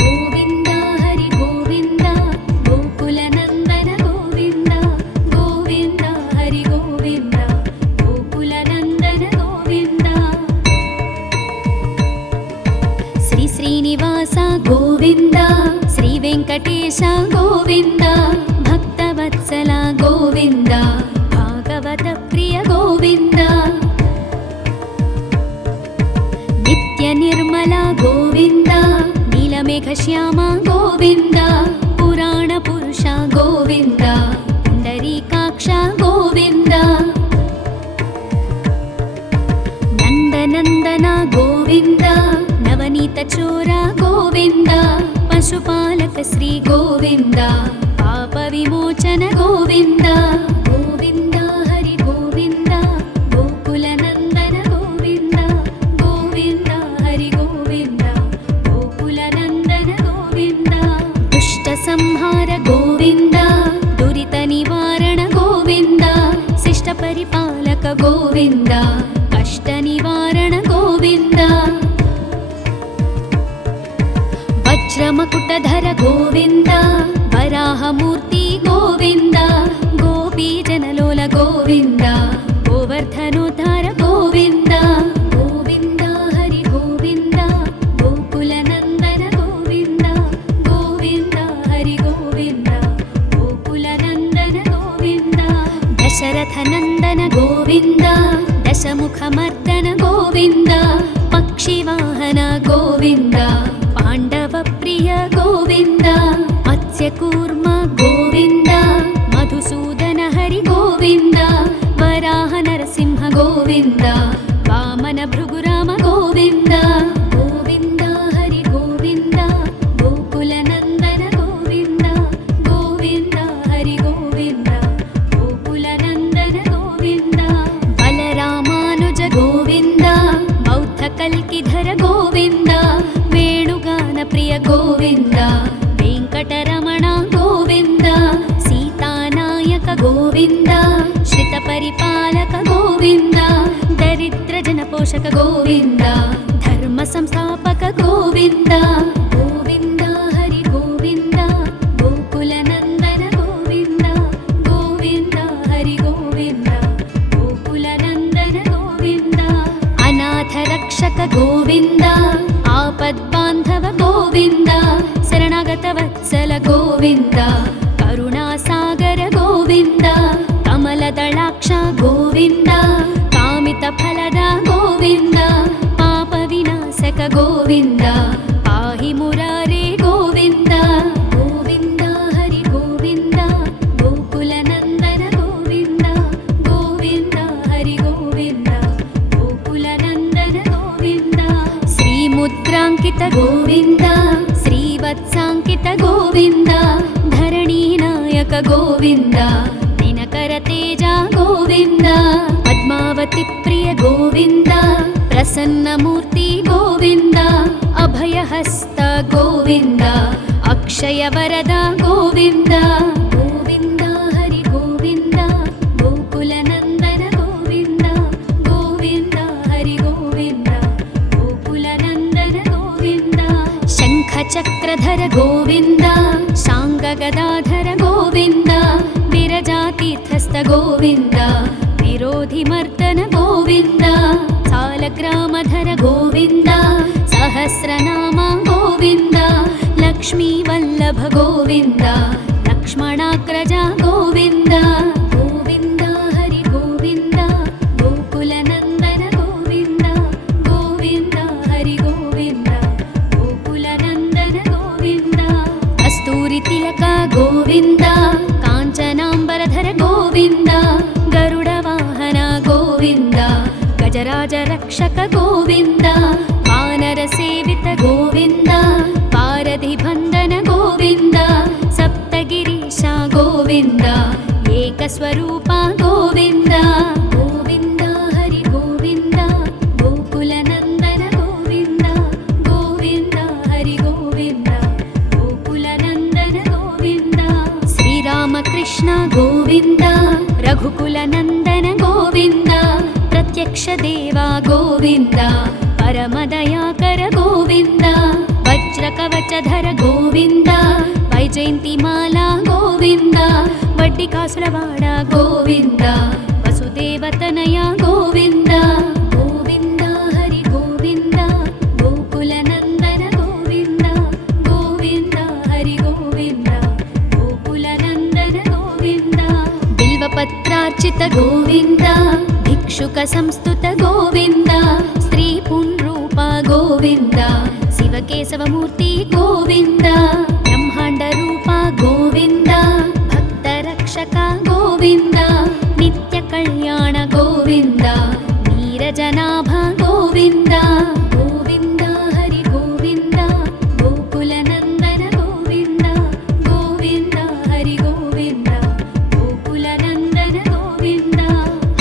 गोविन्द हरि गोविन्द गोकुलनन्दन गोविन्द गोविन्द हरि गोविन्द गोकुलनन्दन गोविन्द श्री श्रीनिवास गोविन्द श्री वेङ्कटेश गोविन्द भक्तवत्सल गोविन्द भागवत प्रिय गोविन्द नित्य निर्मल गोविन्द नीलमेघश्याम गोविन्द पुराण पुरुष गोविन्द पुण्डरीकाक्ष गोविन्द नन्दनन्दन गोविन्द नवनीत चोर गोविन्द पशुपालक श्री गोविन्द पाप विमोचन गोविन्द गोविन्द हरि गोविन्द गोकुलनन्दन गोविन्द गोविन्द हरि गोविन्द गोकुलनन्दन गोविन्द दुष्ट संहार गोविन्द दुरित निवारण गोविन्द शिष्ट परिपालक गोविन्द कष्ट निवारण गोविन्द वज्रमकुटधर गोविन्द वराहमूर्ति गोविन्द गोपीजनलोल गोविन्द गोवर्धनोद्धार गोविन्द गोविन्द हरि गोविन्द गोकुलनन्दन गोविन्द गोविन्द हरि गोविन्द गोकुलनन्दन गोविन्द दशरथनन्दन गोविन्द दशमुखमर्दन गोविन्द पक्षिवाहन गोविन्द पाण्डवप्रिय गोविन्द मत्स्यकूर्म गोविन्द मधुसूदन हरि गोविन्द वराह नरसिंह गोविन्द वामन भृगुराम गोविन्द गोविन्द हरि गोविन्द गोकुलनन्दन गोविन्द गोविन्द हरि गोविन्द गोकुलनन्दन गोविन्द बलरामानुज गोविन्द बौद्धकल्किधर गोविन्द वेणुगान प्रिय गोविन्द वेङ्कटरमण गोविन्द सीतानायक गोविन्द श्रितपरिपालक गोविन्द दरिद्रजनपोषक गोविन्द धर्मसंस्थापक गोविन्द गोविन्द हरि गोविन्द ಗೋವಿಂದ ಕರುಣಾಸಾಗರ ಗೋವಿಂದ ಕಮಲದಳಾಕ್ಷ ಗೋವಿಂದ ಕಾಮಿತ ಫಲದ ಗೋವಿಂದ ಪಾಪ ವಿನಾಶಕ ಗೋವಿಂದ ಪಾಹಿ ಮುರಾರೇ ಗೋವಿಂದ ಗೋವಿಂದ ಹರಿ ಗೋವಿಂದ ಗೋಕುಲ ನಂದನ ಗೋವಿಂದ ಗೋವಿಂದ ಹರಿ ಗೋವಿಂದ ಗೋಕುಲ ನಂದನ ಗೋವಿಂದ ಶ್ರೀ ಮುದ್ರಾಂಕಿತ ಗೋವಿಂದ ಶ್ರೀವತ್ಸಾಂಕಿತ ಗೋವಿಂದ ಧರಣಿ ನಾಯಕ ಗೋವಿಂದ ದಿನಕರ ತೇಜ ಗೋವಿಂದ ಪದ್ಮಾವತಿ ಪ್ರಿಯ ಗೋವಿಂದ ಪ್ರಸನ್ನ ಮೂರ್ತಿ ಗೋವಿಂದ ಅಭಯಹಸ್ತ ಗೋವಿಂದ ಅಕ್ಷಯ ವರದ ಗೋವಿಂದ ಗೋವಿಂದ ಹರಿ ಗೋವಿಂದ ಗೋಕುಲ ನಂದನ ಗೋವಿಂದ ಗೋವಿಂದ ಹರಿ ಗೋವಿಂದ ಗೋಕುಲ ನಂದನ ಗೋವಿಂದ ಶಂಖ ಚಕ್ರಧರ ಗೋವಿಂದ ಶಾಂಗ ಗದಾಧರ ಗೋವಿಂದ ವಿರಜಾತೀರ್ಥಸ್ಥ ಗೋವಿಂದ ವಿರೋಧಿ ಮರ್ದನ ಗೋವಿಂದ ಸಾಲಗ್ರಾಮಧರ ಗೋವಿಂದ ಸಹಸ್ರನಾಮ ಗೋವಿಂದ ಲಕ್ಷ್ಮೀ ವಲ್ಲಭ ಗೋವಿಂದ ಲಕ್ಷ್ಮಣಾಗ್ರಜ ಗೋವಿಂದ ಗೋವಿಂದ ಹರಿ ಗೋವಿಂದ ಗೋಕುಲ ನಂದನ ಗೋವಿಂದ ಗೋವಿಂದ ಹರಿ ಗೋವಿಂದ ಗೋಕುಲ ನಂದನ ಗೋವಿಂದ ಕಸ್ತೂರಿ ತಿಲಕ ಗೋವಿಂದ ಕಾಂಚನಾಂಬರಧರ ಗೋವಿಂದ ಗರುಡ ವಾಹನ ಗೋವಿಂದ ಗಜರಾಜ ರಕ್ಷಕ ಗೋವಿಂದ ವಾನರ ಸೇವಿತ ಗೋವಿಂದ ಪಾರಧಿ ಬಂಧನ ಗೋವಿಂದ ಸಪ್ತಗಿರೀಶ ಗೋವಿಂದ ಏಕಸ್ವರೂಪ ಗೋವಿಂದ ಗೋವಿಂದ ಹರಿ ಗೋವಿಂದ ಗೋಕುಲ ನಂದನ ಗೋವಿಂದ ಗೋವಿಂದ ಹರಿ ಗೋವಿಂದ ಗೋಕುಲ ನಂದನ ಗೋವಿಂದ ಶ್ರೀರಾಮಕೃಷ್ಣ ಗೋವಿಂದ ರಘುಕುಲ ನಂದನ ಗೋವಿಂದ ಪ್ರತ್ಯಕ್ಷ ದೇವ ಗೋವಿಂದ ಪರಮದಯಾಕರ ಗೋವಿಂದ ವಜ್ರ ಕವಚಧರ ಗೋವಿಂದ ವೈಜಯಂತಿ ಮಾಲಾ ಗೋವಿಂದ ವಡ್ಡಿ ಕಾಸುಲವಾಡ ಗೋವಿಂದ ವಸುದೇವತನಯ ಗೋವಿಂದ ಗೋವಿಂದ ಹರಿ ಗೋವಿಂದ ಗೋಕುಲ ನಂದನ ಗೋವಿಂದ ಗೋವಿಂದ ಹರಿ ಗೋವಿಂದ ಗೋಕುಲ ನಂದನ ಗೋವಿಂದ ಬಿಲ್ವಪತ್ರಾರ್ಚಿತ ಗೋವಿಂದ ಭಿಕ್ಷುಕ ಸಂಸ್ತುತ ಗೋವಿಂದ ಸ್ತ್ರೀ ಪುಂರೂಪ ಗೋವಿಂದ ಶಿವಕೇಶವ ಮೂರ್ತಿ ಗೋವಿಂದ ಬ್ರಹ್ಮಾಂಡ ರೂಪ ಗೋವಿಂದ ಭಕ್ತ ರಕ್ಷಕ ಗೋವಿಂದ ನಿತ್ಯ ಕಲ್ಯಾಣ ಗೋವಿಂದ ನೀರಜನಾಭ ಗೋವಿಂದ ಗೋವಿಂದ ಹರಿ ಗೋವಿಂದ ಗೋಕುಲ ನಂದನ ಗೋವಿಂದ ಗೋವಿಂದ ಹರಿ ಗೋವಿಂದ ಗೋಕುಲ ನಂದನ ಗೋವಿಂದ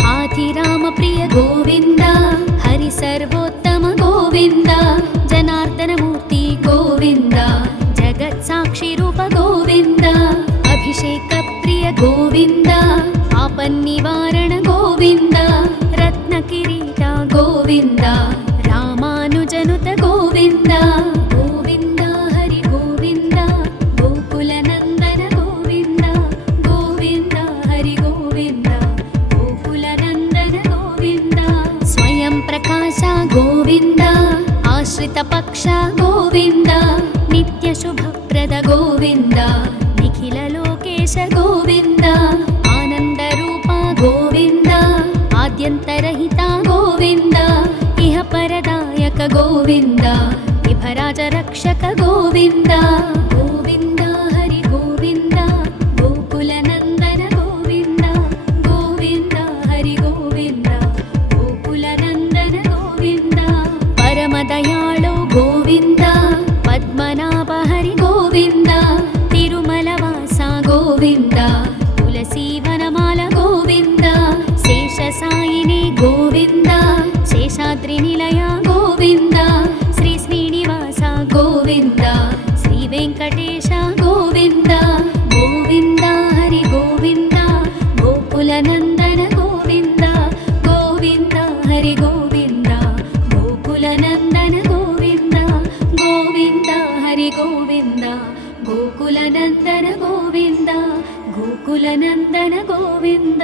ಹಾಥಿರಾಮ ಪ್ರಿಯ ಗೋವಿಂದ ಹರಿ ಸರ್ವೋತ್ತಮ ಗೋವಿಂದ ಜನಾರ್ದನ ಮೂರ್ತಿ ಗೋವಿಂದ ಜಗತ್ ಸಾಕ್ಷಿ ರೂಪ ಗೋವಿಂದ ಅಭಿಷೇಕ ಪ್ರಿಯ ಗೋವಿಂದ ಆಪನ್ನಿವಾರಣ ಗೋವಿಂದ ರತ್ನ ಕಿರೀಟ ಗೋವಿಂದ ರಾಮಾನುಜನುತ ಗೋವಿಂದ ಗೋವಿಂದ ಹರಿ ಗೋವಿಂದ ಗೋಕುಲ ನಂದನ ಗೋವಿಂದ ಗೋವಿಂದ ಹರಿ ಗೋವಿಂದ ಗೋಕುಲ ನಂದನ ಗೋವಿಂದ ಸ್ವಯಂ ಪ್ರಕಾಶ ಗೋವಿಂದ ಆಶ್ರಿತ ಪಕ್ಷ ಗೋವಿಂದ ನಿತ್ಯ ಶುಭಪ್ರದ ಗೋವಿಂದ ನಿಖಿಲ ಲೋಕೇಶ ಗೋವಿಂದ ಆನಂದ ರೂಪ ಗೋವಿಂದ ಆದ್ಯಂತರಹಿತ ಗೋವಿಂದ ಇಹ ಪರದಾಯಕ ಗೋವಿಂದ ವಿಭರಾಜ ರಕ್ಷಕ ಗೋವಿಂದ ಗೋವಿಂದ ಹರಿ ಗೋವಿಂದ ಗೋಕುಲ ನಂದನ ಗೋವಿಂದ ಗೋವಿಂದ ಹರಿ ಗೋವಿಂದ ಗೋಕುಲ ನಂದನ ಗೋವಿಂದ ಪರಮ ದಯಾಳು ಗೋವಿಂದ ಪದ್ಮನಾಭ ಹರಿ ಗೋವಿಂದ ತಿರುಮಲ ವಾಸ ಗೋವಿಂದ ತುಳಸಿ ವನಮಾಲ ಗೋವಿಂದ ಶೇಷ ಸಾಯಿನಿ ಗೋವಿಂದ ಶೇಷಾದ್ರಿ ನಿಲಯ ಗೋವಿಂದ ಶ್ರೀ ಶ್ರೀನಿವಾಸ ಗೋವಿಂದ ಶ್ರೀ ವೆಂಕಟೇಶ ಗೋವಿಂದ ಗೋವಿಂದ ಹರಿ ಗೋವಿಂದ ಗೋಕುಲ ನಂದನ ಗೋವಿಂದ ಗೋವಿಂದ ಹರಿ ಗೋವಿಂದ ಗೋಕುಲ ನಂದನ ಗೋವಿಂದ ಗೋವಿಂದ ಹರಿ ಗೋವಿಂದ ಗೋಕುಲ ನಂದನ ಗೋವಿಂದ ಗೋಕುಲ ನಂದನ ಗೋವಿಂದ